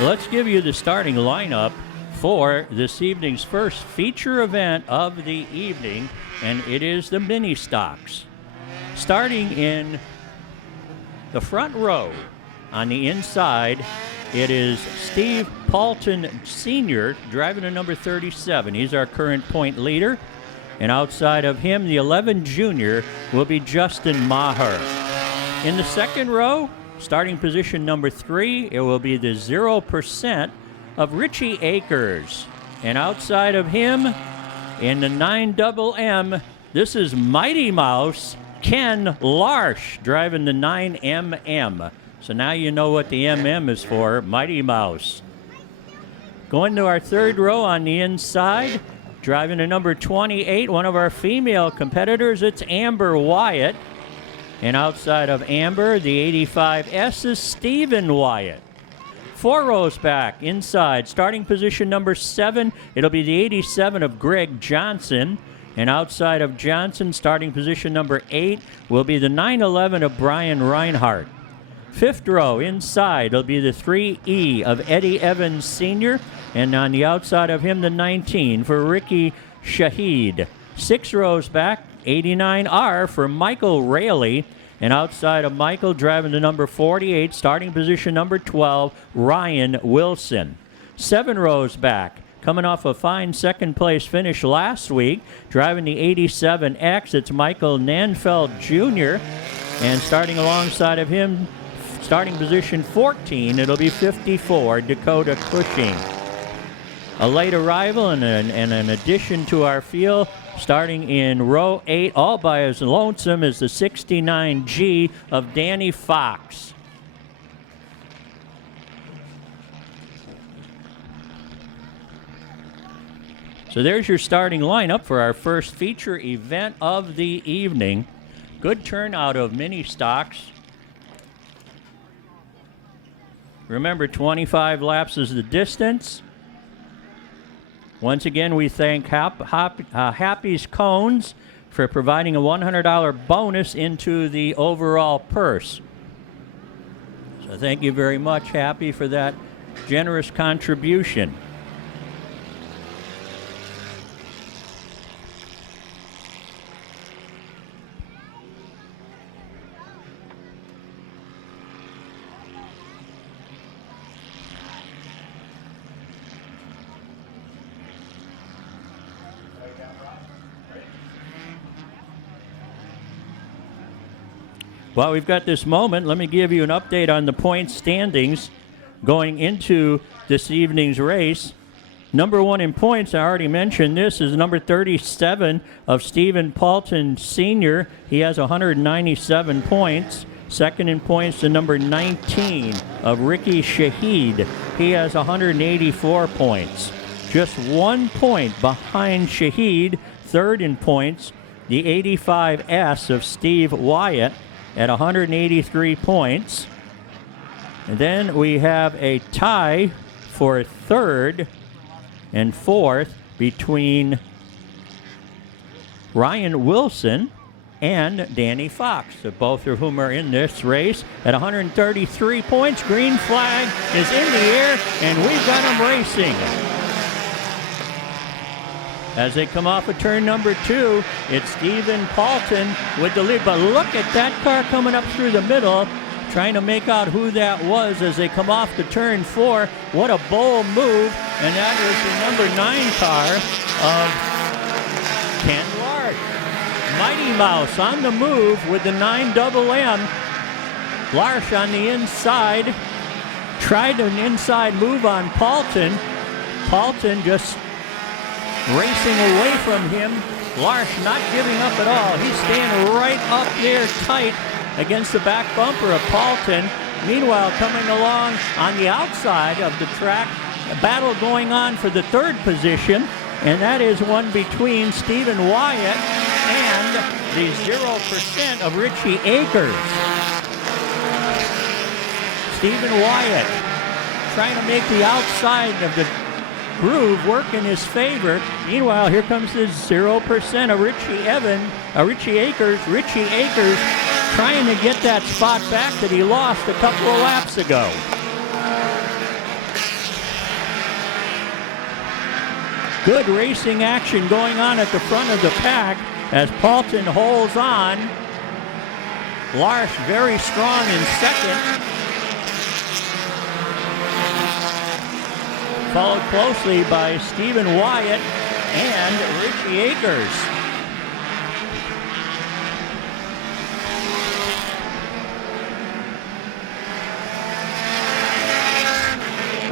Let's give you the starting lineup for this evening's first feature event of the evening, and it is the mini stocks. Starting in the front row on the inside, it is Steve Paulton Sr. driving to number 37. He's our current point leader. And outside of him, the 11 junior will be Justin Maher. In the second row, starting position number 3, it will be the 0% of Richie Akers. And outside of him, in the 9MM, this is Mighty Mouse Ken Larsch driving the 9MM. So now you know what the MM is for, Mighty Mouse. Going to our third row on the inside, driving to number 28, one of our female competitors, it's Amber Wyatt. And outside of Amber, the 85S is Stephen Wyatt. 4 rows back, inside, starting position number 7, it'll be the 87 of Greg Johnson. And outside of Johnson, starting position number 8, will be the 911 of Brian Reinhardt. 5th row, inside, it'll be the 3E of Eddie Evans Sr., and on the outside of him, the 19 for Ricky Shahid. 6 rows back, 89R for Michael Raley. And outside of Michael, driving to number 48, starting position number 12, Ryan Wilson. 7 rows back, coming off a fine second-place finish last week, driving the 87X, it's Michael Nanfeld Jr., and starting alongside of him, starting position 14, it'll be 54, Dakota Cushing. A late arrival and an addition to our field, starting in row 8, all by his lonesome, is the 69G of Danny Fox. So there's your starting lineup for our first feature event of the evening. Good turnout of mini stocks. Remember, 25 laps is the distance. Once again, we thank Happy's Cones for providing a $100 bonus into the overall purse. So thank you very much, Happy, for that generous contribution. While we've got this moment, let me give you an update on the point standings going into this evening's race. Number 1 in points, I already mentioned this, is number 37 of Stephen Paulton Sr. He has 197 points. Second in points to number 19 of Ricky Shahid. He has 184 points. Just 1 point behind Shahid. Third in points, the 85S of Steve Wyatt at 183 points. And then we have a tie for third and fourth between Ryan Wilson and Danny Fox, both of whom are in this race at 133 points. Green flag is in the air, and we've got them racing. As they come off of turn number 2, it's Stephen Paulton with the lead. But look at that car coming up through the middle, trying to make out who that was as they come off to turn 4. What a bold move. And that is the number 9 car of Ken Larsch. Mighty Mouse on the move with the 9MM. Larsch on the inside. Tried an inside move on Paulton. Paulton just racing away from him. Larsch not giving up at all. He's staying right up there tight against the back bumper of Paulton. Meanwhile, coming along on the outside of the track, a battle going on for the third position, and that is one between Stephen Wyatt and the 0% of Richie Akers. Stephen Wyatt trying to make the outside of the groove work in his favor. Meanwhile, here comes the 0% of Richie Akers. Richie Akers trying to get that spot back that he lost a couple of laps ago. Good racing action going on at the front of the pack as Paulton holds on. Larsh very strong in second. Followed closely by Stephen Wyatt and Richie Akers.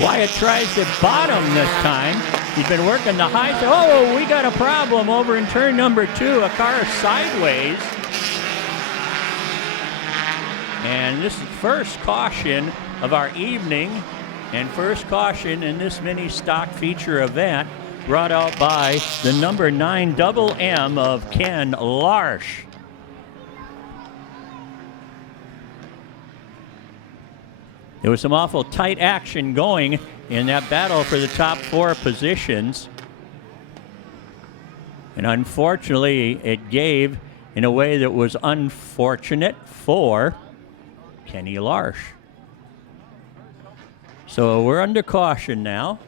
Wyatt tries to bottom this time. He's been working the high. Oh, we got a problem over in turn number 2. A car sideways. And this is the first caution of our evening and first caution in this mini stock feature event brought out by the number 9 Double M of Ken Larsh. There was some awful tight action going in that battle for the top 4 positions. And unfortunately, it gave in a way that was unfortunate for Kenny Larsh. So we're under caution now.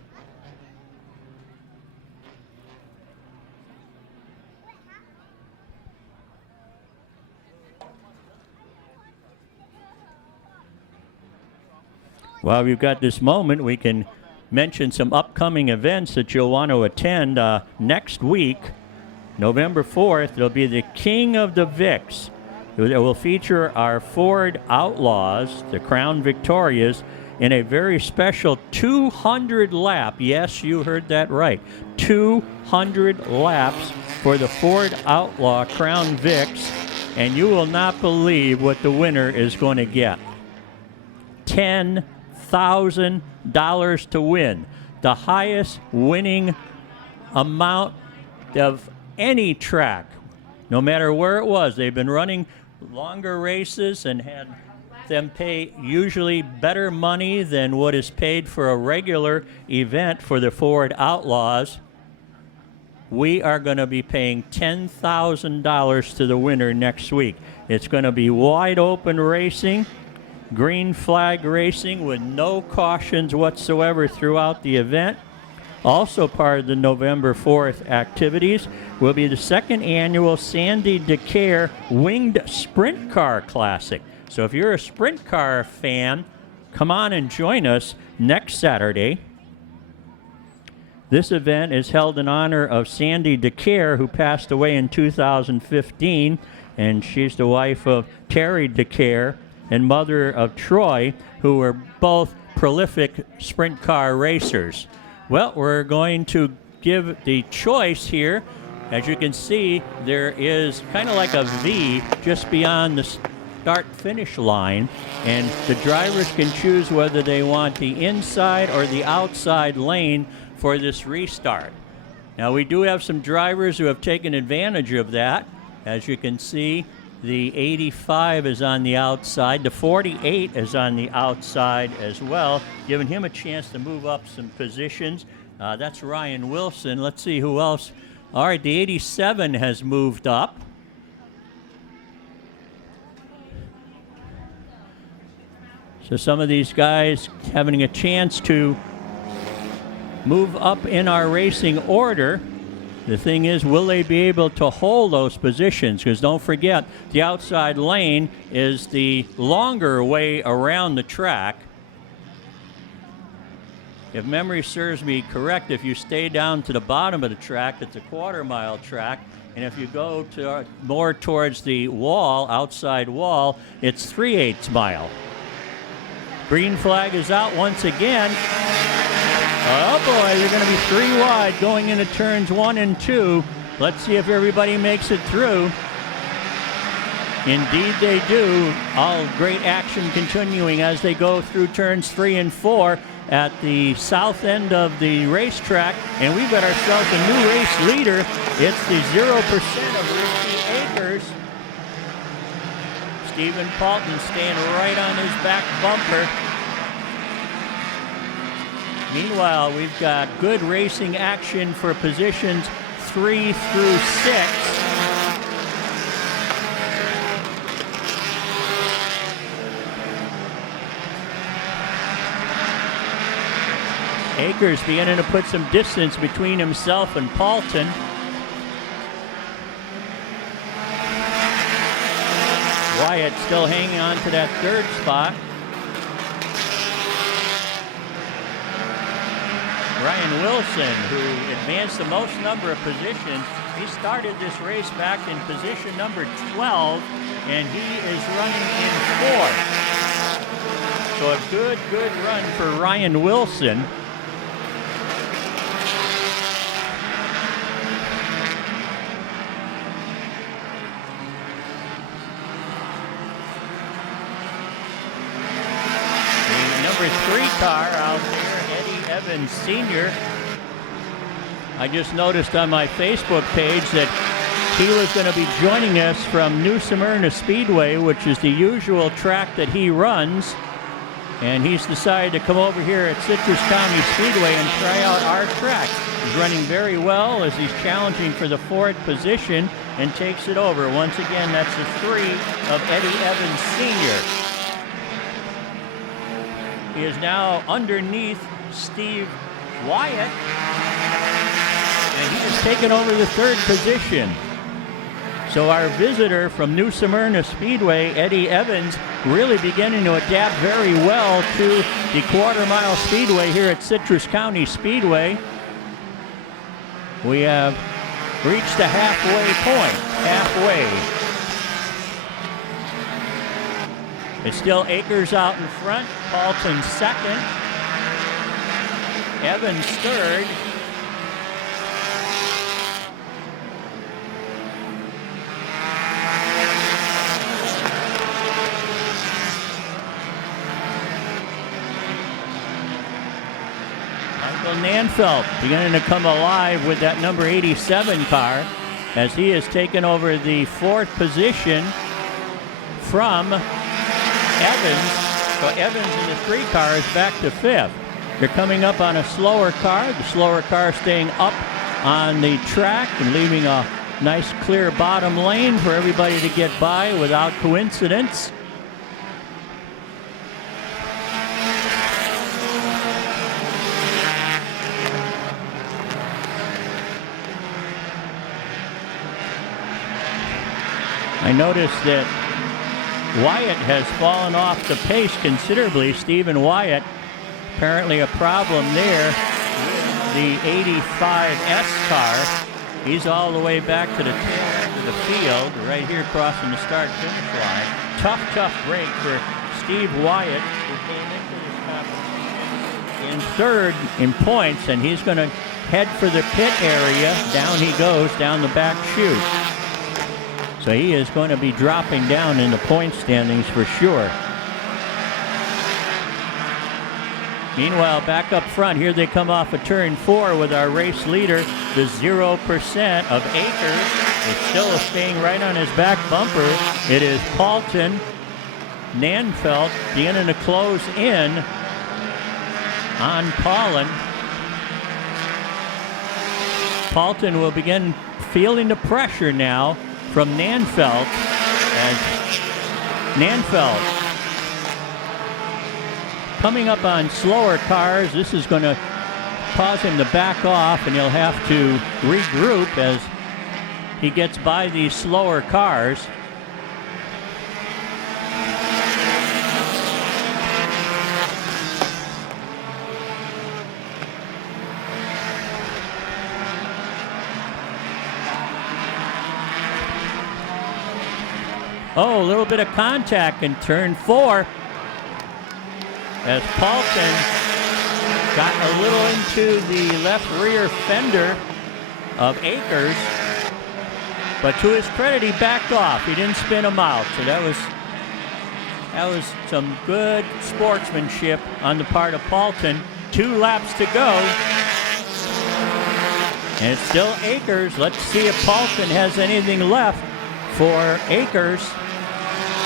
While we've got this moment, we can mention some upcoming events that you'll want to attend next week. November 4th, it'll be the King of the Vicks. It will feature our Ford Outlaws, the Crown Victorias, in a very special 200 lap. Yes, you heard that right. 200 laps for the Ford Outlaw Crown Vicks, and you will not believe what the winner is going to get. $10,000 to win. The highest winning amount of any track, no matter where it was. They've been running longer races and had them pay usually better money than what is paid for a regular event for the Ford Outlaws. We are going to be paying $10,000 to the winner next week. It's going to be wide open racing, green flag racing with no cautions whatsoever throughout the event. Also part of the November 4th activities will be the second annual Sandy DeCare Winged Sprint Car Classic. So if you're a sprint car fan, come on and join us next Saturday. This event is held in honor of Sandy DeCare, who passed away in 2015, and she's the wife of Terry DeCare and mother of Troy, who were both prolific sprint car racers. Well, we're going to give the choice here. As you can see, there is kind of like a V just beyond the start-finish line, and the drivers can choose whether they want the inside or the outside lane for this restart. Now, we do have some drivers who have taken advantage of that. As you can see, the 85 is on the outside. The 48 is on the outside as well, giving him a chance to move up some positions. That's Ryan Wilson. Let's see who else. All right, the 87 has moved up. So some of these guys having a chance to move up in our racing order. The thing is, will they be able to hold those positions? Because don't forget, the outside lane is the longer way around the track. If memory serves me correct, if you stay down to the bottom of the track, it's a quarter-mile track. And if you go to more towards the wall, outside wall, it's 3/8 mile. Green flag is out once again. Oh boy, you're going to be 3 wide going into turns 1 and 2. Let's see if everybody makes it through. Indeed they do. All great action continuing as they go through turns 3 and 4 at the south end of the racetrack. And we've got ourselves a new race leader. It's the 0% of Richie Akers. Stephen Paulton staying right on his back bumper. Meanwhile, we've got good racing action for positions 3 through 6. Akers beginning to put some distance between himself and Paulton. Wyatt still hanging on to that third spot. Ryan Wilson, who advanced the most number of positions, he started this race back in position number 12, and he is running in fourth. So a good run for Ryan Wilson. The number 3 car out there, Eddie Evans Sr. I just noticed on my Facebook page that he was going to be joining us from New Smyrna Speedway, which is the usual track that he runs. And he's decided to come over here at Citrus County Speedway and try out our track. He's running very well as he's challenging for the 4th position and takes it over. Once again, that's the 3 of Eddie Evans Sr. He is now underneath Steve Wyatt, and he has taken over the 3rd position. So our visitor from New Smyrna Speedway, Eddie Evans, really beginning to adapt very well to the quarter-mile speedway here at Citrus County Speedway. We have reached the halfway point. It's still Akers out in front, Paulton second, Evans third. Nanfelt beginning to come alive with that number 87 car as he has taken over the 4th position from Evans. So Evans in the 3 car is back to 5th. They're coming up on a slower car. The slower car staying up on the track and leaving a nice clear bottom lane for everybody to get by without coincidence. I noticed that Wyatt has fallen off the pace considerably. Stephen Wyatt, apparently a problem there with the 85S car. He's all the way back to the tail end of the field, right here crossing the start-finish line. Tough break for Steve Wyatt, who came into this competition in 3rd in points, and he's going to head for the pit area. Down he goes, down the back chute. So he is going to be dropping down in the point standings for sure. Meanwhile, back up front, here they come off of turn 4 with our race leader, the 0% of Akers. It's still staying right on his back bumper. It is Paulton. Nanfelt beginning to close in on Paulin. Paulton will begin feeling the pressure now from Nanfelt, as Nanfelt coming up on slower cars. This is going to cause him to back off, and he'll have to regroup as he gets by these slower cars. Oh, a little bit of contact in turn 4 as Paulton got a little into the left rear fender of Akers, but to his credit, he backed off. He didn't spin him out, so that was some good sportsmanship on the part of Paulton. 2 laps to go, and it's still Akers. Let's see if Paulton has anything left for Akers.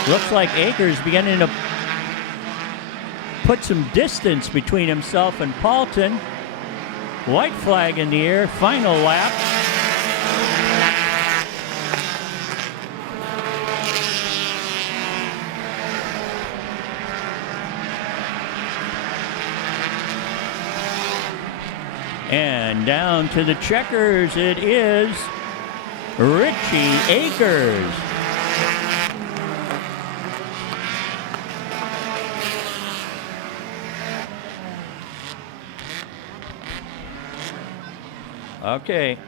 Looks like Akers beginning to put some distance between himself and Paulton. White flag in the air, final lap. And down to the checkers, it is Richie Akers. Okay.